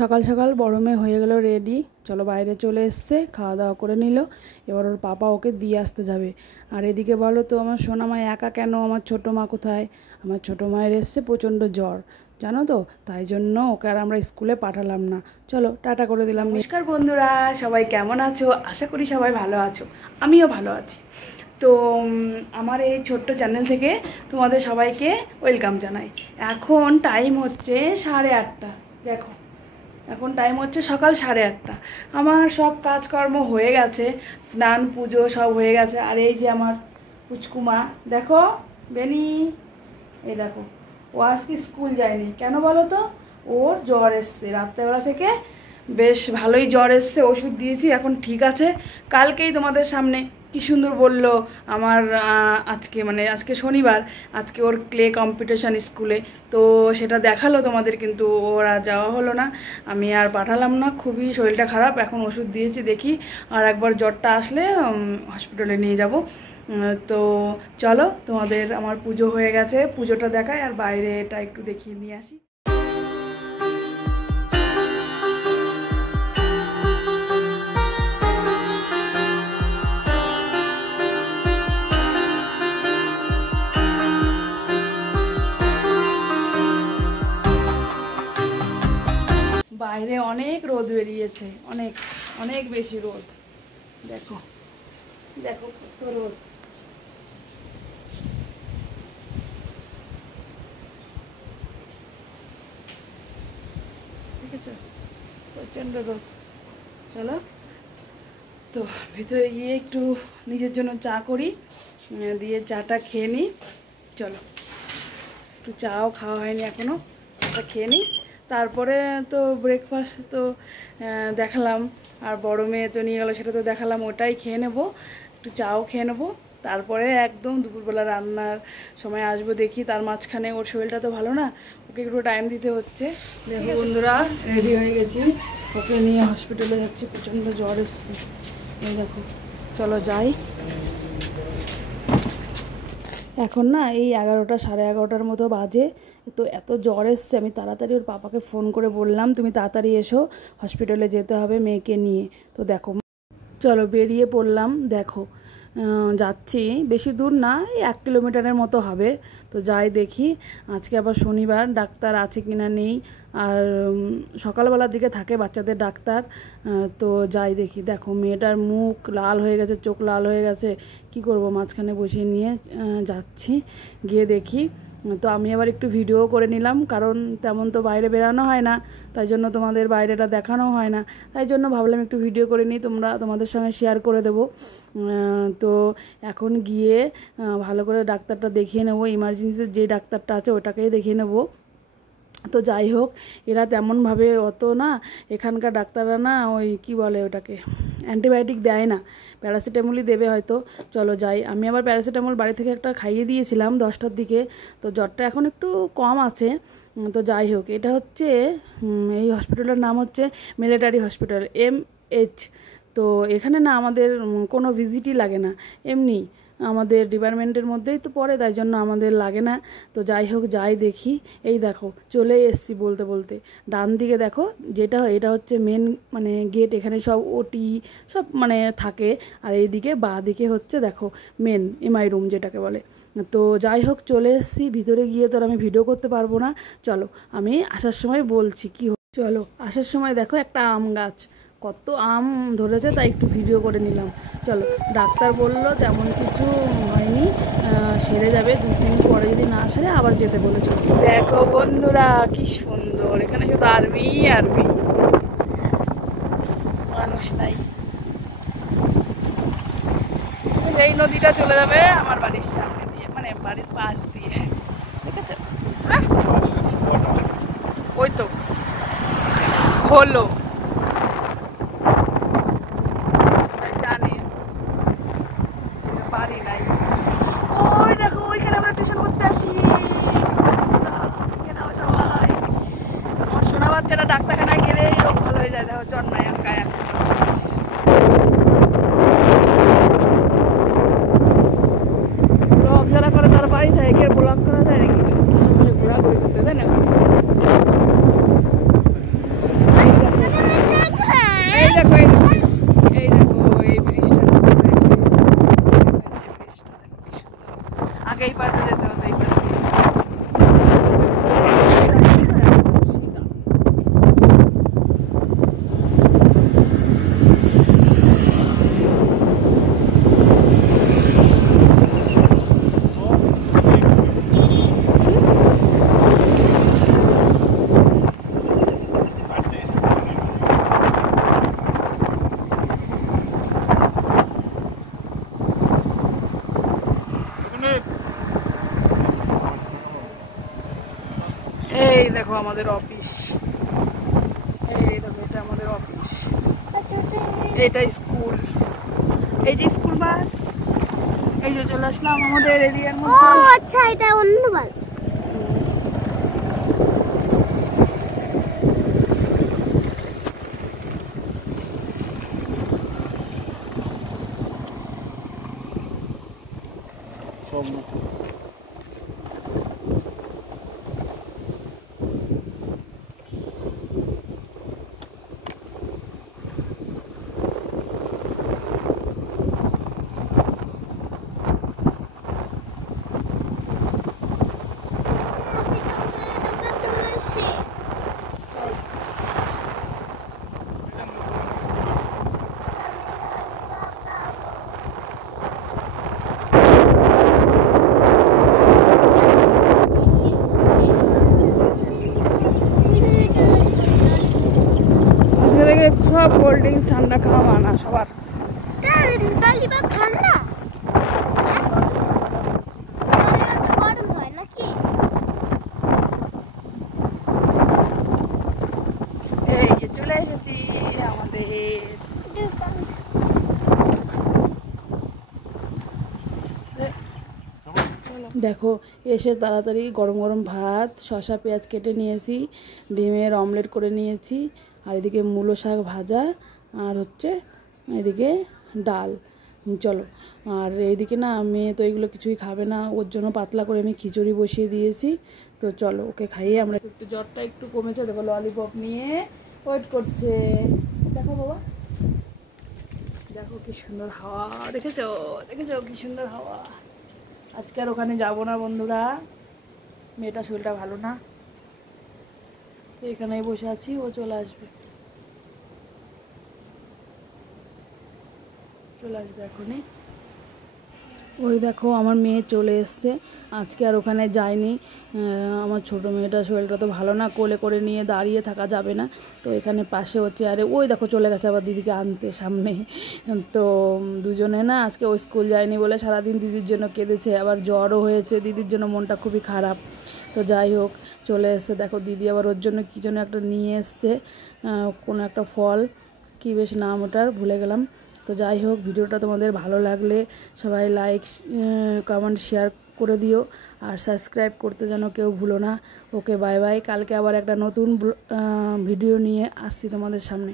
সকাল সকাল বড় মেয়ে হয়ে গেল রেডি, চলো বাইরে চলে এসছে, খাওয়া দাওয়া করে নিল। এবার ওর পাপা ওকে দিয়ে আসতে যাবে। আর এদিকে বলো তো আমার সোনা মা একা কেন, আমার ছোটো মা কোথায়? আমার ছোটো মায়ের এসছে প্রচণ্ড জ্বর, জানো তো, তাই জন্য ওকে আর আমরা স্কুলে পাঠালাম না। চলো টাটা করে দিলাম। নমস্কার বন্ধুরা, সবাই কেমন আছো? আশা করি সবাই ভালো আছো, আমিও ভালো আছি। তো আমার এই ছোট্ট চ্যানেল থেকে তোমাদের সবাইকে ওয়েলকাম জানাই। এখন টাইম হচ্ছে 8:30, দেখো এখন টাইম হচ্ছে সকাল 8:30। আমার সব কাজকর্ম হয়ে গেছে, স্নান পুজো সব হয়ে গেছে। আর এই যে আমার পুচকুমা, দেখো বেনি, এই দেখো ও আজকে স্কুল যায়নি কেন বলো তো? ওর জ্বর এসছে রাত্রেবেলা থেকে, বেশ ভালোই জ্বর এসছে, ওষুধ দিয়েছি, এখন ঠিক আছে। কালকেই তোমাদের সামনে কি সুন্দর বললো আমার আজকে শনিবার, আজকে ওর ক্লে কম্পিটিশন স্কুলে, তো সেটা দেখালো তোমাদের, কিন্তু ওরা যাওয়া হলো না, আমি আর পাঠালাম না। খুবই শরীরটা খারাপ, এখন ওষুধ দিয়েছি, দেখি আর একবার জ্বরটা আসলে হসপিটালে নিয়ে যাব। তো চলো তোমাদের আমার পুজো হয়ে গেছে, পুজোটা দেখায় আর বাইরে এটা একটু দেখিয়ে নিয়ে আসি। বাইরে অনেক রোদ বেরিয়েছে, অনেক অনেক বেশি রোদ, দেখো দেখো কত রোদ। ঠিক আছে, প্রচণ্ড রোদ। চলো তো ভিতরে গিয়ে একটু নিজের জন্য চা করি, দিয়ে চাটা খেয়ে নিই। চলো, একটু চাও খাওয়া হয়নি এখনও, চাটা খেয়ে নিই। তারপরে তো ব্রেকফাস্ট তো দেখালাম, আর বড় মেয়ে তো নিয়ে গেলো, সেটা তো দেখালাম, ওটাই খেয়ে নেবো, একটু চাও খেয়ে নেবো। তারপরে একদম দুপুরবেলা রান্নার সময় আসবো দেখি। তার মাঝখানে ওর শরীরটা তো ভালো না, ওকে একটু টাইম দিতে হচ্ছে। দেখো বন্ধুরা, রেডি হয়ে গেছি, ওকে নিয়ে হসপিটালে যাচ্ছি, প্রচণ্ড জ্বর এসছে। এই দেখো, চলো যাই। এখন না এই 11টা 11:30 মতো বাজে, তো এত জ্বর এসছে, আমি তাড়াতাড়ি ওর পাপাকে ফোন করে বললাম তুমি তাড়াতাড়ি এসো, হসপিটালে যেতে হবে মেয়েকে নিয়ে। তো দেখো চলো বেরিয়ে পড়লাম। দেখো যাচ্ছি, বেশি দূর না, এই 1 কিলোমিটারের মতো হবে। তো যাই দেখি, আজকে আবার শনিবার, ডাক্তার আছে কিনা নেই, আর সকালবেলার দিকে থাকে বাচ্চাদের ডাক্তার। তো যাই দেখি। দেখো মেয়েটার মুখ লাল হয়ে গেছে, চোখ লাল হয়ে গেছে, কি করব, মাঝখানে বসিয়ে নিয়ে যাচ্ছি, গিয়ে দেখি। তো আমি আবার একটু ভিডিও করে নিলাম, কারণ তেমন তো বাইরে বেরানো হয় না, তাই জন্য তোমাদের বাইরেটা দেখানো হয় না, তাই জন্য ভাবলাম একটু ভিডিও করে নিই, তোমাদের সঙ্গে শেয়ার করে দেবো। তো এখন গিয়ে ভালো করে ডাক্তারটা দেখিয়ে নেবো, ইমার্জেন্সির যে ডাক্তারটা আছে ওটাকেই দেখিয়ে নেবো। তো যাই হোক, এরা তেমনভাবে অত না, এখানকার ডাক্তাররা না ওই কি বলে ওটাকে, অ্যান্টিবায়োটিক দেয় না, প্যারাসিটামলই দেবে হয়তো। চলো যাই। আমি আবার প্যারাসিটামল বাড়ি থেকে একটা খাইয়ে দিয়েছিলাম 10টার দিকে, তো জ্বরটা এখন একটু কম আছে। তো যাই হোক, এটা হচ্ছে এই হসপিটালের নাম হচ্ছে মিলিটারি হসপিটাল, MH। তো এখানে না আমাদের কোনো ভিজিটই লাগে না, এমনি আমাদের ডিপার্টমেন্টের মধ্যেই তো পড়ে, তাই জন্য আমাদের লাগে না। তো যাই হোক, যাই দেখি। এই দেখো চলে এসছি বলতে বলতে। ডান দিকে দেখো এটা হচ্ছে মেন গেট, এখানে সব ওটি সব থাকে। আর এইদিকে বাঁ দিকে হচ্ছে দেখো মেন MI রুম যেটাকে বলে। তো যাই হোক, চলে এসছি। ভিতরে গিয়ে তো আমি ভিডিও করতে পারবো না, চলো আমি আসার সময় বলছি কি। চলো আসার সময় দেখো একটা আম গাছ, কত আম ধরেছে, তাই একটু ভিডিও করে নিলাম। চলো, ডাক্তার বললো তেমন কিছু হয়নি, সেরে যাবে, 2-3 পরে যদি না সেরে আবার যেতে বলেছে। দেখো বন্ধুরা কি সুন্দর, এখানে শুধু আরবি আরবি, মানুষ নাই। সেই নদীটা চলে যাবে আমার বাড়ির সামনে দিয়ে, বাড়ির পাশ দিয়ে, ঠিক আছে? ওই তো হলো, বাড়ি নাই। ওই দেখো, ওইখানে আমরা টিউশন করতে আসি, সবাই। আমার সোনা বাচ্চারা ডাক্তারখানায় গেলে রোগ ভালো হয়ে যায়, দেখো জ্বর নাই আর গায়ে। ব্লগ যারা করে তারা বাড়ি থাকে, কেউ ব্লগ করা যায় নাকি আশেপাশে ঘোরাঘুরি করতে, তাই না? আমাদের অফিস, এই দেখো এটা আমাদের অফিস, এটা স্কুল, এই যে স্কুল বাস, এই যে চলে আসলাম আমাদের এরিয়ার মধ্যে। ও আচ্ছা, এটা অন্য বাস। সব কোল্ড ড্রিঙ্কস ঠান্ডা খাওয়া মানা সবার। ঠান্ডা গরম হয় নাকি? এই যে চলে এসেছি আমাদের, দেখো এসে তাড়াতাড়ি গরম গরম ভাত, শসা পেঁয়াজ কেটে নিয়েছি, ডিমের অমলেট করে নিয়েছি, আর এদিকে মূলো শাক ভাজা, আর হচ্ছে এদিকে ডাল। চলো, আর এইদিকে না মেয়ে তো এগুলো কিছুই খাবে না, ওর জন্য পাতলা করে আমি খিচুড়ি বসিয়ে দিয়েছি। তো চলো ওকে খাইয়ে আমরা, একটু জ্বরটা একটু কমেছে, দেখো ললিপপ নিয়ে ওয়েট করছে। দেখো বাবা, দেখো কি সুন্দর হাওয়া, দেখেছো দেখেছো কি সুন্দর হাওয়া। আজকে আর ওখানে যাবো না বন্ধুরা, মেয়েটা শরীরটা ভালো না, তো এখানেই বসে আছি, ও চলে আসবে এখনই। ওই দেখো আমার মেয়ে চলে এসছে, আজকে আর ওখানে যায়নি। আমার ছোটো মেয়েটার শরীরটা তো ভালো না, কোলে করে নিয়ে দাঁড়িয়ে থাকা যাবে না, তো এখানে পাশে হচ্ছে, আরে ওই দেখো চলে গেছে আবার দিদিকে আনতে সামনে। তো দুজনে না আজকে ও স্কুল যায়নি বলে সারাদিন দিদির জন্য কেঁদেছে, আবার জ্বরও হয়েছে, দিদির জন্য মনটা খুবই খারাপ। তো যাই হোক চলে এসছে, দেখো দিদি আবার ওর জন্য কী যেন একটা নিয়ে এসছে, কোনো একটা ফল, কী বেশ নাম ওটার ভুলে গেলাম। তো যাই হোক, ভিডিওটা তোমাদের ভালো লাগলে সবাই লাইক কমেন্ট শেয়ার করে দিও, আর সাবস্ক্রাইব করতে যেন কেউ ভুলো না। ওকে বাই বাই, কালকে আবার একটা নতুন ভিডিও নিয়ে আসছি তোমাদের সামনে।